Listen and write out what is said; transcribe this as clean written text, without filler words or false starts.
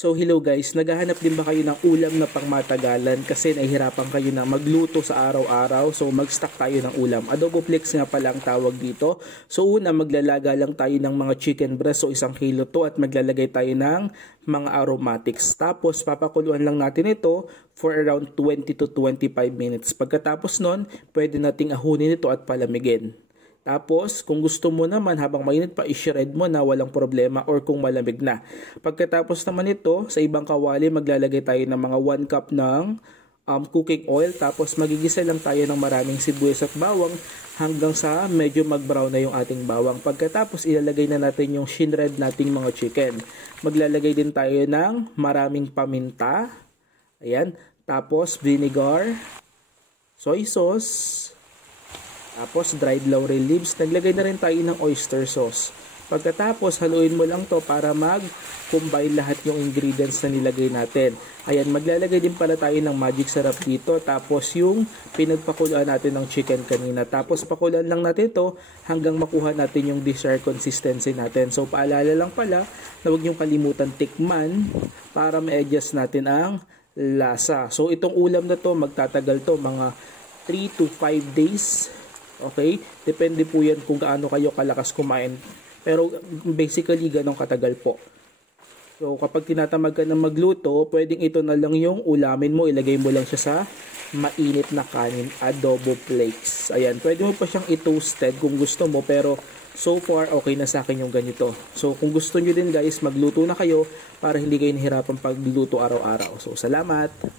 So hello guys, naghahanap din ba kayo ng ulam na pangmatagalan kasi nahihirapan kayo na magluto sa araw-araw? So mag-stock tayo ng ulam. Adobo flakes nga pala ang tawag dito. So una, maglalaga lang tayo ng mga chicken breast, so 1 kilo to, at maglalagay tayo ng mga aromatics. Tapos papakuluan lang natin ito for around 20 to 25 minutes. Pagkatapos nun, pwede nating ahunin ito at palamigin. Tapos, kung gusto mo naman habang mainit pa, i-shred mo na walang problema or kung malamig na. Pagkatapos naman ito, sa ibang kawali, maglalagay tayo ng mga 1 cup ng cooking oil. Tapos, magigisa lang tayo ng maraming sibuyas at bawang hanggang sa medyo mag-brown na yung ating bawang. Pagkatapos, ilalagay na natin yung shinred nating mga chicken. Maglalagay din tayo ng maraming paminta. Ayan. Tapos, vinegar, soy sauce, tapos dried laurel leaves. Naglagay na rin tayo ng oyster sauce. Pagkatapos, haluin mo lang to para mag-combine lahat yung ingredients na nilagay natin. Ayan, maglalagay din pala tayo ng magic sarap dito. Tapos yung pinagpakuluan natin ng chicken kanina. Tapos pakuluan lang natin to hanggang makuha natin yung desired consistency natin. So paalala lang pala na huwag niyong kalimutan tikman para ma-adjust natin ang lasa. So itong ulam na to, magtatagal to mga 3 to 5 days. Okay? Depende po yan kung gaano kayo kalakas kumain. Pero basically, ganong katagal po. So, kapag tinatamad ka na magluto, pwedeng ito na lang yung ulamin mo. Ilagay mo lang siya sa mainit na kanin. Adobo flakes. Ayan. Pwede mo pa siyang i-toasted kung gusto mo. Pero so far, okay na sa akin yung ganito. So, kung gusto nyo din guys, magluto na kayo para hindi kayo nahirapan pagluto araw-araw. So, salamat!